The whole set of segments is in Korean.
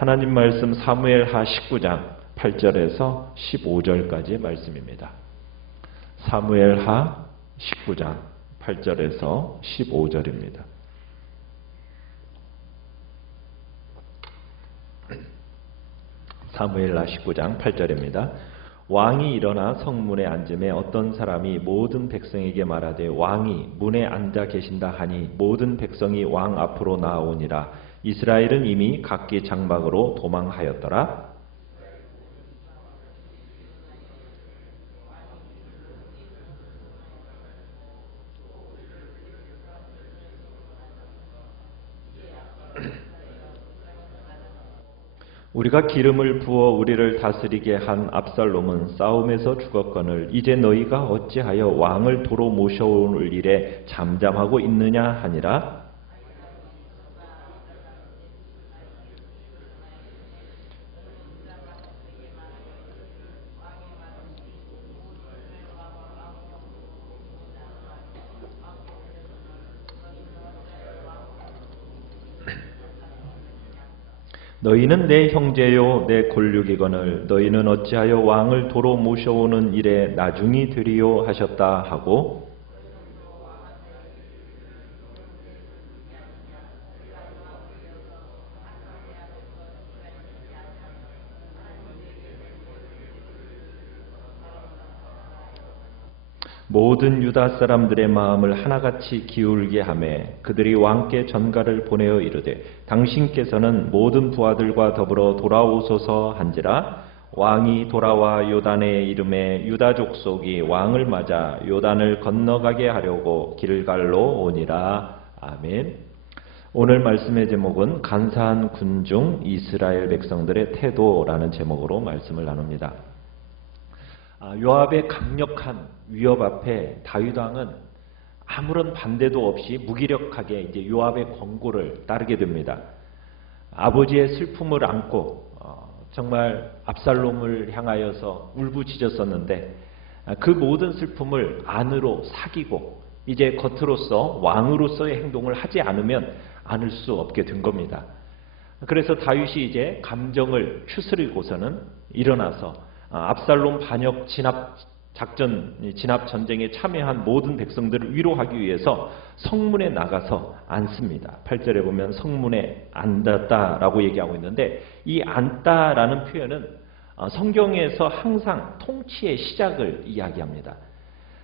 하나님 말씀 사무엘하 19장 8절에서 15절까지의 말씀입니다. 사무엘하 19장 8절에서 15절입니다. 사무엘하 19장 8절입니다. 왕이 일어나 성문에 앉음에 어떤 사람이 모든 백성에게 말하되 왕이 문에 앉아 계신다 하니 모든 백성이 왕 앞으로 나아오니라. 이스라엘은 이미 각기 장막으로 도망하였더라. 우리가 기름을 부어 우리를 다스리게 한 압살롬은 싸움에서 죽었거늘 이제 너희가 어찌하여 왕을 도로 모셔올 일에 잠잠하고 있느냐 하니라. 너희는 내 형제요 내 골육이거늘 너희는 어찌하여 왕을 도로 모셔오는 일에 나중이 되리요 하셨다 하고 모든 유다 사람들의 마음을 하나같이 기울게 하매 그들이 왕께 전가를 보내어 이르되 당신께서는 모든 부하들과 더불어 돌아오소서 한지라. 왕이 돌아와 요단에 이름에 유다 족속이 왕을 맞아 요단을 건너가게 하려고 길갈로 오니라. 아멘. 오늘 말씀의 제목은 간사한 군중 이스라엘 백성들의 태도라는 제목으로 말씀을 나눕니다. 요압의 강력한 위협 앞에 다윗 왕은 아무런 반대도 없이 무기력하게 이제 요압의 권고를 따르게 됩니다. 아버지의 슬픔을 안고 정말 압살롬을 향하여서 울부짖었었는데 그 모든 슬픔을 안으로 사귀고 이제 겉으로서 왕으로서의 행동을 하지 않으면 않을 수 없게 된 겁니다. 그래서 다윗이 이제 감정을 추스리고서는 일어나서 압살롬 반역 진압 전쟁에 참여한 모든 백성들을 위로하기 위해서 성문에 나가서 앉습니다. 8절에 보면 성문에 앉았다라고 얘기하고 있는데 이 앉다라는 표현은 성경에서 항상 통치의 시작을 이야기합니다.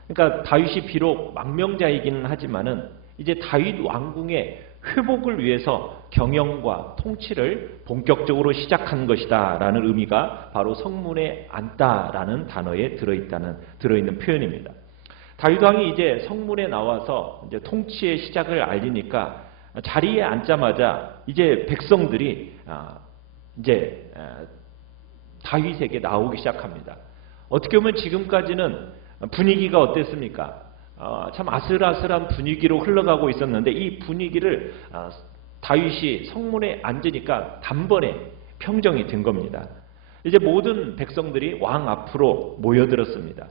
그러니까 다윗이 비록 망명자이기는 하지만은 이제 다윗 왕궁의 회복을 위해서 경영과 통치를 본격적으로 시작한 것이다 라는 의미가 바로 성문에 앉다라는 단어에 들어있는 표현입니다. 다윗 왕이 이제 성문에 나와서 이제 통치의 시작을 알리니까 자리에 앉자마자 이제 백성들이 이제 다윗에게 나오기 시작합니다. 어떻게 보면 지금까지는 분위기가 어땠습니까? 참 아슬아슬한 분위기로 흘러가고 있었는데 이 분위기를 다윗이 성문에 앉으니까 단번에 평정이 된 겁니다. 이제 모든 백성들이 왕 앞으로 모여들었습니다.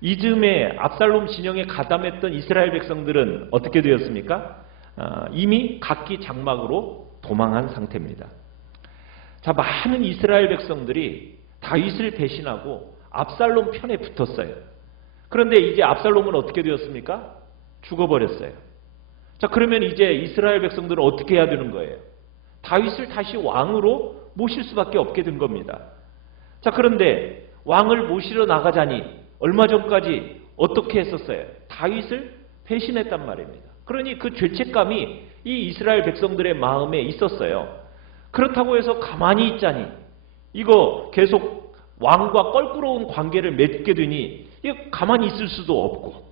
이즈음에 압살롬 진영에 가담했던 이스라엘 백성들은 어떻게 되었습니까? 이미 각기 장막으로 도망한 상태입니다. 자, 많은 이스라엘 백성들이 다윗을 배신하고 압살롬 편에 붙었어요. 그런데 이제 압살롬은 어떻게 되었습니까? 죽어버렸어요. 자, 그러면 이제 이스라엘 백성들은 어떻게 해야 되는 거예요? 다윗을 다시 왕으로 모실 수밖에 없게 된 겁니다. 자, 그런데 왕을 모시러 나가자니 얼마 전까지 어떻게 했었어요? 다윗을 배신했단 말입니다. 그러니 그 죄책감이 이 이스라엘 백성들의 마음에 있었어요. 그렇다고 해서 가만히 있자니 이거 계속 왕과 껄끄러운 관계를 맺게 되니 이거 가만히 있을 수도 없고,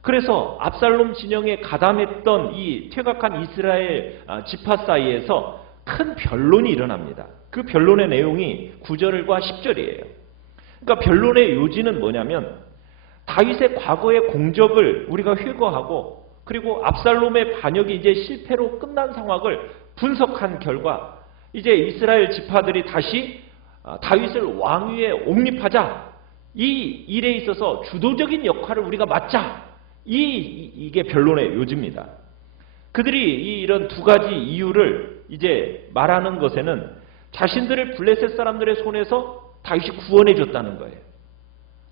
그래서 압살롬 진영에 가담했던 이 퇴각한 이스라엘 지파 사이에서 큰 변론이 일어납니다. 그 변론의 내용이 9절과 10절이에요. 그러니까 변론의 요지는 뭐냐면 다윗의 과거의 공적을 우리가 회고하고 그리고 압살롬의 반역이 이제 실패로 끝난 상황을 분석한 결과 이제 이스라엘 지파들이 다시 다윗을 왕위에 옹립하자, 이 일에 있어서 주도적인 역할을 우리가 맡자, 이게 변론의 요지입니다. 그들이 이런 두 가지 이유를 이제 말하는 것에는 자신들을 블레셋 사람들의 손에서 다윗이 구원해 줬다는 거예요.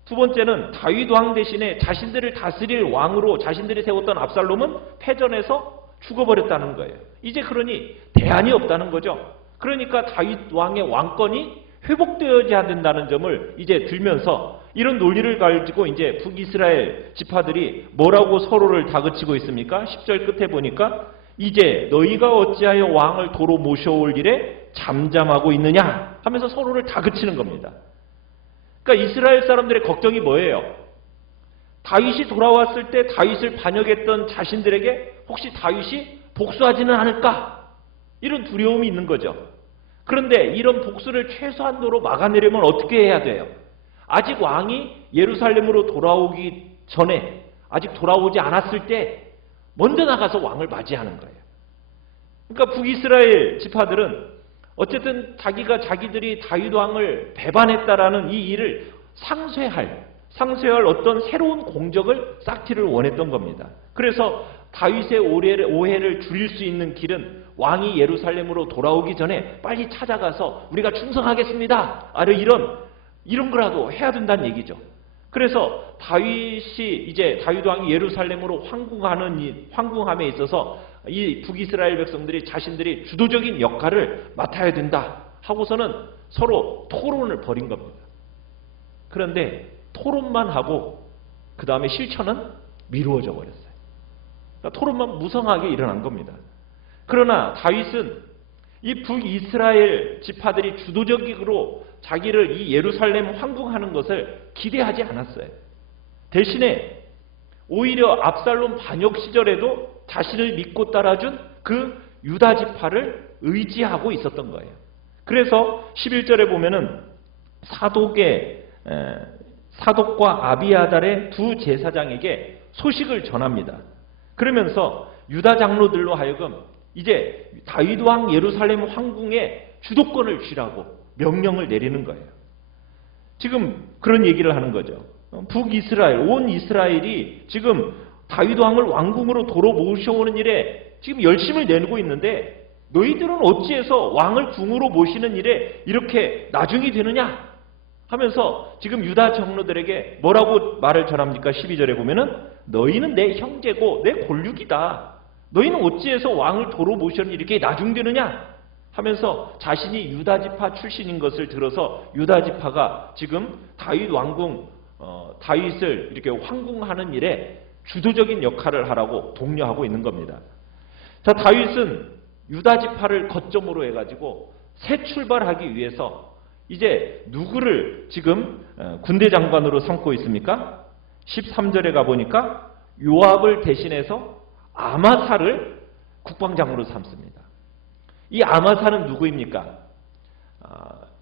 두 번째는 다윗 왕 대신에 자신들을 다스릴 왕으로 자신들이 세웠던 압살롬은 패전해서 죽어버렸다는 거예요. 이제 그러니 대안이 없다는 거죠. 그러니까 다윗 왕의 왕권이 회복되어야 된다는 점을 이제 들면서 이런 논리를 가지고 이제 북이스라엘 지파들이 뭐라고 서로를 다그치고 있습니까? 10절 끝에 보니까 이제 너희가 어찌하여 왕을 도로 모셔올 일에 잠잠하고 있느냐 하면서 서로를 다그치는 겁니다. 그러니까 이스라엘 사람들의 걱정이 뭐예요? 다윗이 돌아왔을 때 다윗을 반역했던 자신들에게 혹시 다윗이 복수하지는 않을까? 이런 두려움이 있는 거죠. 그런데 이런 복수를 최소한도로 막아내려면 어떻게 해야 돼요? 아직 왕이 예루살렘으로 돌아오기 전에, 아직 돌아오지 않았을 때 먼저 나가서 왕을 맞이하는 거예요. 그러니까 북이스라엘 지파들은 어쨌든 자기들이 다윗 왕을 배반했다라는 이 일을 상쇄할 어떤 새로운 공적을 쌓기를 원했던 겁니다. 그래서 다윗의 오해를 줄일 수 있는 길은 왕이 예루살렘으로 돌아오기 전에 빨리 찾아가서 우리가 충성하겠습니다. 이런 거라도 해야 된다는 얘기죠. 그래서 다윗 왕이 예루살렘으로 황궁함에 있어서 이 북이스라엘 백성들이 자신들이 주도적인 역할을 맡아야 된다 하고서는 서로 토론을 벌인 겁니다. 그런데 토론만 하고 그 다음에 실천은 미루어져 버렸어요. 그러니까 토론만 무성하게 일어난 겁니다. 그러나 다윗은 이 북이스라엘 지파들이 주도적으로 자기를 이 예루살렘 황궁하는 것을 기대하지 않았어요. 대신에 오히려 압살롬 반역 시절에도 자신을 믿고 따라준 그 유다 지파를 의지하고 있었던 거예요. 그래서 11절에 보면은 사독과 아비아달의 두 제사장에게 소식을 전합니다. 그러면서 유다 장로들로 하여금 이제 다윗 왕 예루살렘 황궁에 주도권을 쥐라고 명령을 내리는 거예요. 지금 그런 얘기를 하는 거죠. 북이스라엘, 온 이스라엘이 지금 다윗 왕을 왕궁으로 도로 모셔오는 일에 지금 열심을 내고 있는데 너희들은 어찌해서 왕을 궁으로 모시는 일에 이렇게 나중이 되느냐 하면서 지금 유다 장로들에게 뭐라고 말을 전합니까? 12절에 보면은 너희는 내 형제고 내 골육이다. 너희는 어찌해서 왕을 도로 모시는 일이 이렇게 나중되느냐 하면서 자신이 유다 지파 출신인 것을 들어서 유다 지파가 지금 다윗 왕궁 다윗을 이렇게 황궁하는 일에 주도적인 역할을 하라고 독려하고 있는 겁니다. 자, 다윗은 유다 지파를 거점으로 해가지고 새 출발하기 위해서 이제 누구를 지금 군대 장관으로 삼고 있습니까? 13절에 가보니까 요압을 대신해서 아마사를 국방장으로 삼습니다. 이 아마사는 누구입니까?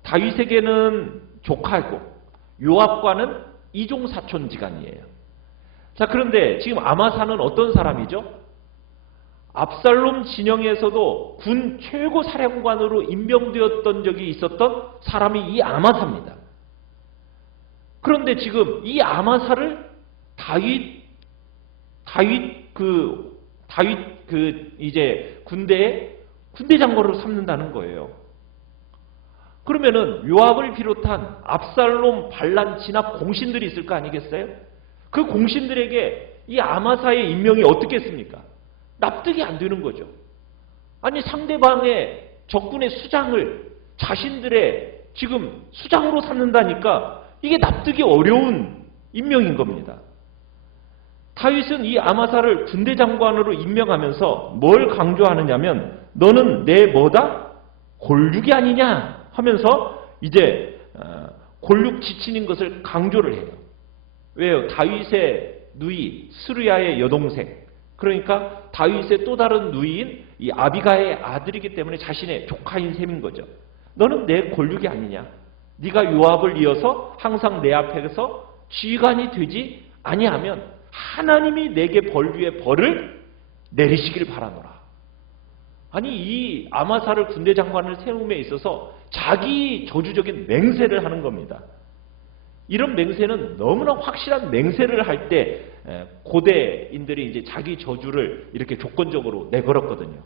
다윗에게는 조카고 요압과는 이종사촌지간이에요. 자, 그런데 지금 아마사는 어떤 사람이죠? 압살롬 진영에서도 군 최고 사령관으로 임명되었던 적이 있었던 사람이 이 아마사입니다. 그런데 지금 이 아마사를 이제 군대 장관으로 삼는다는 거예요. 그러면은 요압을 비롯한 압살롬, 반란, 진압 공신들이 있을 거 아니겠어요? 그 공신들에게 이 아마사의 임명이 어떻겠습니까? 납득이 안 되는 거죠. 아니, 상대방의 적군의 수장을 자신들의 지금 수장으로 삼는다니까 이게 납득이 어려운 임명인 겁니다. 다윗은 이 아마사를 군대 장관으로 임명하면서 뭘 강조하느냐면 너는 내 뭐다? 골육이 아니냐 하면서 이제 골육 지친인 것을 강조를 해요. 왜요? 다윗의 누이 스루야의 여동생, 그러니까 다윗의 또 다른 누이인 이 아비가의 아들이기 때문에 자신의 조카인 셈인 거죠. 너는 내 골육이 아니냐? 네가 요압을 이어서 항상 내 앞에서 지휘관이 되지 아니하면 하나님이 내게 벌 위에 벌을 내리시길 바라노라. 아니, 이 아마사를 군대 장관을 세움에 있어서 자기 저주적인 맹세를 하는 겁니다. 이런 맹세는 너무나 확실한 맹세를 할 때 고대인들이 이제 자기 저주를 이렇게 조건적으로 내걸었거든요.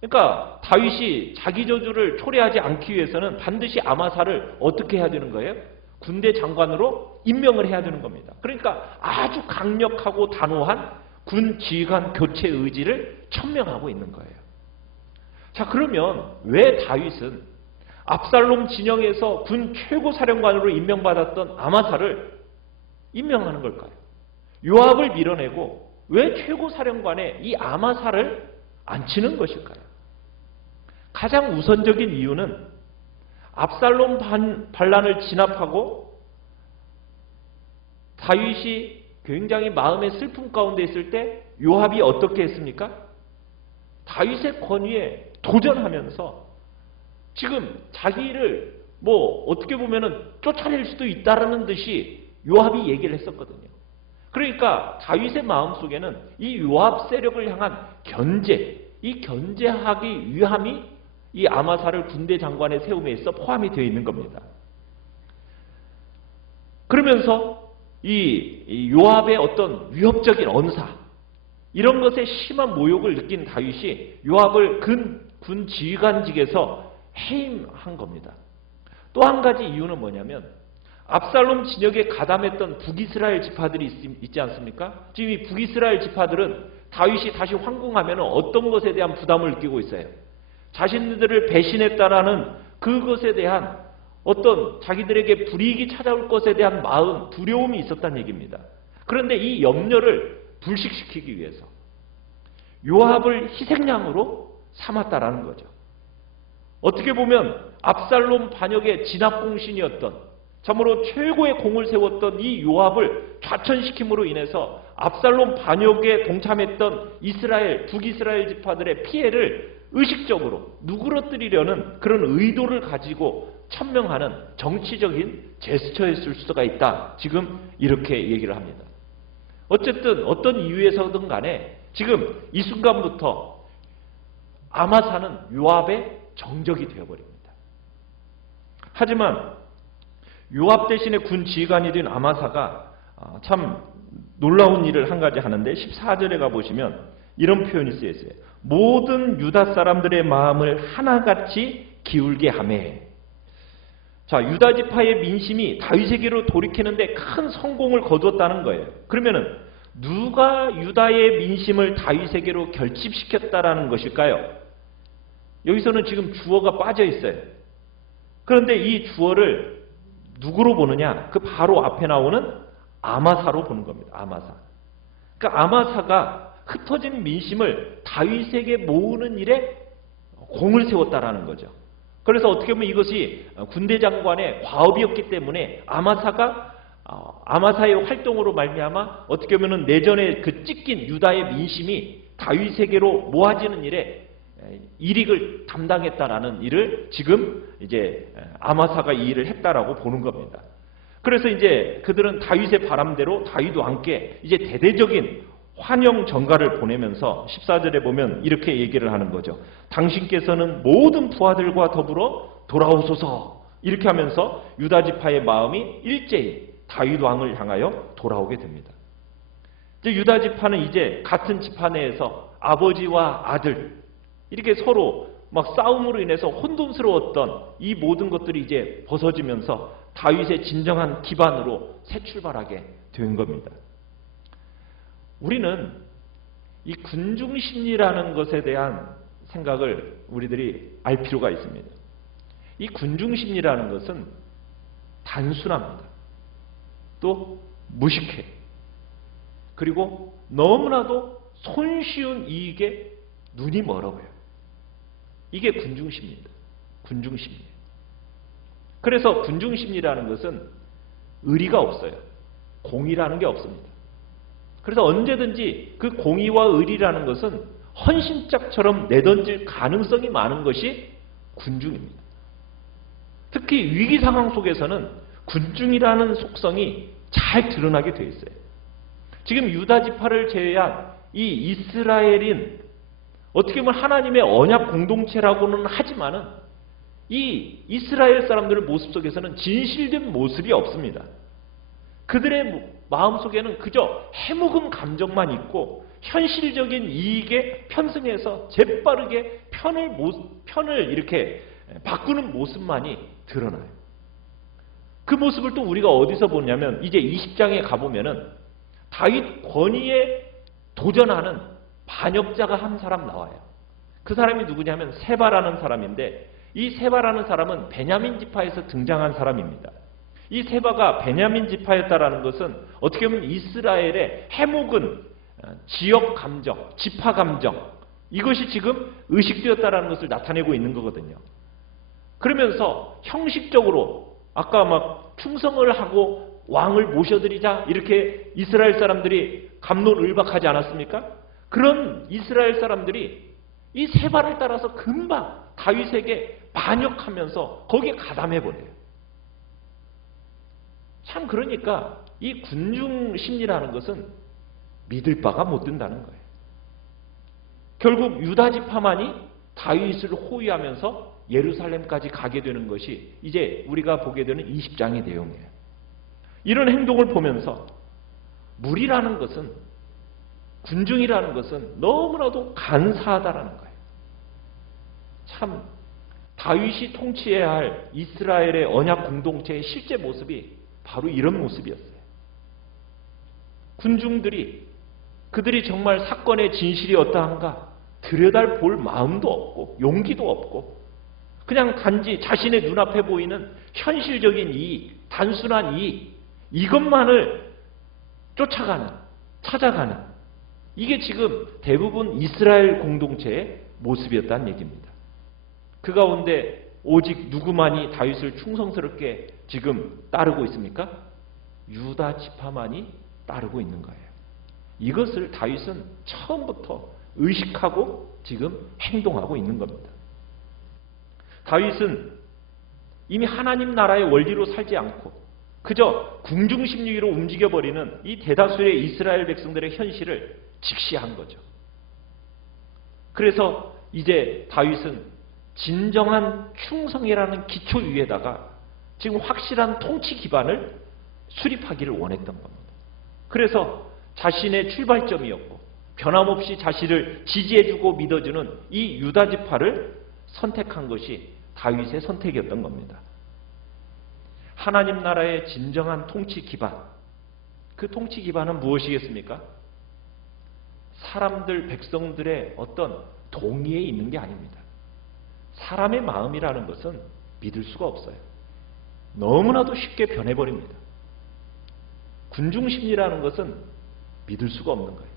그러니까 다윗이 자기 저주를 초래하지 않기 위해서는 반드시 아마사를 어떻게 해야 되는 거예요? 군대 장관으로 임명을 해야 되는 겁니다. 그러니까 아주 강력하고 단호한 군 지휘관 교체 의지를 천명하고 있는 거예요. 자, 그러면 왜 다윗은 압살롬 진영에서 군 최고 사령관으로 임명받았던 아마사를 임명하는 걸까요? 요압을 밀어내고 왜 최고 사령관에 이 아마사를 앉히는 것일까요? 가장 우선적인 이유는 압살롬 반란을 진압하고 다윗이 굉장히 마음의 슬픔 가운데 있을 때 요압이 어떻게 했습니까? 다윗의 권위에 도전하면서 지금 자기를 어떻게 보면은 쫓아낼 수도 있다라는 듯이 요압이 얘기를 했었거든요. 그러니까 다윗의 마음속에는 이 요압 세력을 향한 이 견제하기 위함이 이 아마사를 군대 장관에 세움에 있어 포함이 되어 있는 겁니다. 그러면서 이 요압의 어떤 위협적인 언사, 이런 것에 심한 모욕을 느낀 다윗이 요압을 군 지휘관직에서 해임한 겁니다. 또 한 가지 이유는 뭐냐면 압살롬 진영에 가담했던 북이스라엘 지파들이 있지 않습니까? 지금 이 북이스라엘 지파들은 다윗이 다시 황궁하면 어떤 것에 대한 부담을 느끼고 있어요? 자신들을 배신했다라는 그것에 대한 어떤 자기들에게 불이익이 찾아올 것에 대한 마음, 두려움이 있었다는 얘기입니다. 그런데 이 염려를 불식시키기 위해서 요압을 희생양으로 삼았다라는 거죠. 어떻게 보면 압살롬 반역의 진압공신이었던, 참으로 최고의 공을 세웠던 이 요압을 좌천시킴으로 인해서 압살롬 반역에 동참했던 북이스라엘 지파들의 피해를 의식적으로 누그러뜨리려는 그런 의도를 가지고 천명하는 정치적인 제스처였을 수가 있다. 지금 이렇게 얘기를 합니다. 어쨌든 어떤 이유에서든 간에 지금 이 순간부터 아마사는 요압의 정적이 되어버립니다. 하지만 요압 대신에 군 지휘관이 된 아마사가 참 놀라운 일을 한 가지 하는데 14절에 가보시면 이런 표현이 쓰여 있어요. 모든 유다 사람들의 마음을 하나같이 기울게 하매. 자, 유다 지파의 민심이 다윗에게로 돌이키는데 큰 성공을 거두었다는 거예요. 그러면은 누가 유다의 민심을 다윗에게로 결집시켰다라는 것일까요? 여기서는 지금 주어가 빠져 있어요. 그런데 이 주어를 누구로 보느냐? 그 바로 앞에 나오는 아마사로 보는 겁니다. 아마사. 그러니까 아마사가 흩어진 민심을 다윗에게 모으는 일에 공을 세웠다라는 거죠. 그래서 어떻게 보면 이것이 군대 장관의 과업이었기 때문에 아마사의 활동으로 말미암아 어떻게 보면 내전에 그 찢긴 유다의 민심이 다윗에게로 모아지는 일에 일익을 담당했다라는 일을 지금 이제 아마사가 이 일을 했다라고 보는 겁니다. 그래서 이제 그들은 다윗의 바람대로 다윗과 함께 이제 대대적인 환영 전가를 보내면서 14절에 보면 이렇게 얘기를 하는 거죠. 당신께서는 모든 부하들과 더불어 돌아오소서. 이렇게 하면서 유다 지파의 마음이 일제히 다윗 왕을 향하여 돌아오게 됩니다. 이제 유다 지파는 이제 같은 지파 내에서 아버지와 아들 이렇게 서로 막 싸움으로 인해서 혼돈스러웠던 이 모든 것들이 이제 벗어지면서 다윗의 진정한 기반으로 새 출발하게 된 겁니다. 우리는 이 군중심리라는 것에 대한 생각을 우리들이 알 필요가 있습니다. 이 군중심리라는 것은 단순합니다. 또 무식해. 그리고 너무나도 손쉬운 이익에 눈이 멀어요. 이게 군중심리입니다. 군중심리. 그래서 군중심리라는 것은 의리가 없어요. 공의라는 게 없습니다. 그래서 언제든지 그 공의와 의리라는 것은 헌신짝처럼 내던질 가능성이 많은 것이 군중입니다. 특히 위기 상황 속에서는 군중이라는 속성이 잘 드러나게 되어 있어요. 지금 유다 지파를 제외한 이 이스라엘인 어떻게 보면 하나님의 언약 공동체라고는 하지만은 이 이스라엘 사람들의 모습 속에서는 진실된 모습이 없습니다. 그들의 마음속에는 그저 해묵은 감정만 있고 현실적인 이익에 편승해서 재빠르게 편을 이렇게 바꾸는 모습만이 드러나요. 그 모습을 또 우리가 어디서 보냐면 이제 20장에 가보면은 다윗 권위에 도전하는 반역자가 한 사람 나와요. 그 사람이 누구냐면 세바라는 사람인데, 이 세바라는 사람은 베냐민 지파에서 등장한 사람입니다. 이 세바가 베냐민 지파였다라는 것은 어떻게 보면 이스라엘의 해묵은 지역 감정, 지파 감정, 이것이 지금 의식되었다라는 것을 나타내고 있는 거거든요. 그러면서 형식적으로 아까 막 충성을 하고 왕을 모셔드리자 이렇게 이스라엘 사람들이 갑론을박하지 않았습니까? 그런 이스라엘 사람들이 이 세바를 따라서 금방 다윗에게 반역하면서 거기에 가담해버려요. 참, 그러니까 이 군중 심리라는 것은 믿을 바가 못 된다는 거예요. 결국 유다 지파만이 다윗을 호위하면서 예루살렘까지 가게 되는 것이 이제 우리가 보게 되는 20장의 내용이에요. 이런 행동을 보면서 무리라는 것은, 군중이라는 것은 너무나도 간사하다라는 거예요. 참, 다윗이 통치해야 할 이스라엘의 언약 공동체의 실제 모습이 바로 이런 모습이었어요. 군중들이 그들이 정말 사건의 진실이 어떠한가 들여다볼 마음도 없고 용기도 없고 그냥 단지 자신의 눈앞에 보이는 현실적인 이익, 단순한 이익, 이것만을 찾아가는 이게 지금 대부분 이스라엘 공동체의 모습이었다는 얘기입니다. 그 가운데 오직 누구만이 다윗을 충성스럽게 지금 따르고 있습니까? 유다 지파만이 따르고 있는 거예요. 이것을 다윗은 처음부터 의식하고 지금 행동하고 있는 겁니다. 다윗은 이미 하나님 나라의 원리로 살지 않고 그저 궁중심리로 움직여버리는 이 대다수의 이스라엘 백성들의 현실을 직시한 거죠. 그래서 이제 다윗은 진정한 충성이라는 기초 위에다가 지금 확실한 통치 기반을 수립하기를 원했던 겁니다. 그래서 자신의 출발점이었고 변함없이 자신을 지지해주고 믿어주는 이 유다 지파를 선택한 것이 다윗의 선택이었던 겁니다. 하나님 나라의 진정한 통치 기반, 그 통치 기반은 무엇이겠습니까? 사람들, 백성들의 어떤 동의에 있는 게 아닙니다. 사람의 마음이라는 것은 믿을 수가 없어요. 너무나도 쉽게 변해버립니다. 군중심리라는 것은 믿을 수가 없는 거예요.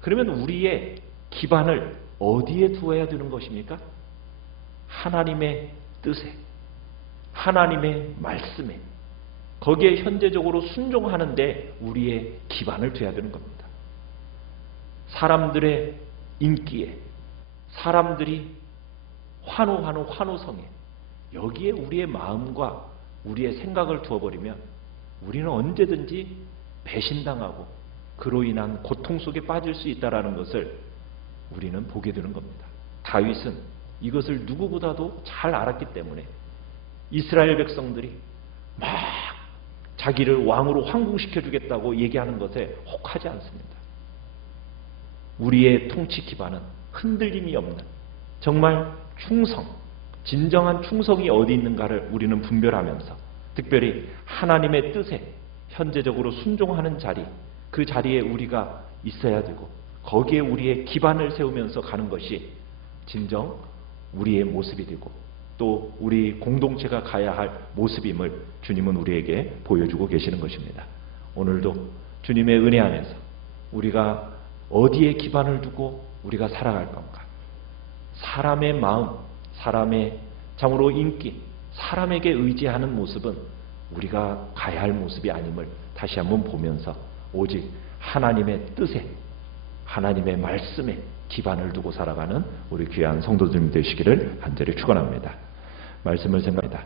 그러면 우리의 기반을 어디에 두어야 되는 것입니까? 하나님의 뜻에, 하나님의 말씀에, 거기에 현재적으로 순종하는 데 우리의 기반을 둬야 되는 겁니다. 사람들의 인기에, 사람들이 환호하는 환호성에, 여기에 우리의 마음과 우리의 생각을 두어버리면 우리는 언제든지 배신당하고 그로 인한 고통 속에 빠질 수 있다는 것을 우리는 보게 되는 겁니다. 다윗은 이것을 누구보다도 잘 알았기 때문에 이스라엘 백성들이 막 자기를 왕으로 황궁시켜주겠다고 얘기하는 것에 혹하지 않습니다. 우리의 통치 기반은 흔들림이 없는 정말 충성, 진정한 충성이 어디 있는가를 우리는 분별하면서 특별히 하나님의 뜻에 현재적으로 순종하는 자리, 그 자리에 우리가 있어야 되고 거기에 우리의 기반을 세우면서 가는 것이 진정 우리의 모습이 되고 또 우리 공동체가 가야 할 모습임을 주님은 우리에게 보여주고 계시는 것입니다. 오늘도 주님의 은혜 안에서 우리가 어디에 기반을 두고 우리가 살아갈 건가? 사람의 마음, 사람의 참으로 인기, 사람에게 의지하는 모습은 우리가 가야 할 모습이 아님을 다시 한번 보면서 오직 하나님의 뜻에, 하나님의 말씀에 기반을 두고 살아가는 우리 귀한 성도들 되시기를 간절히 축원합니다. 말씀을 생각합니다.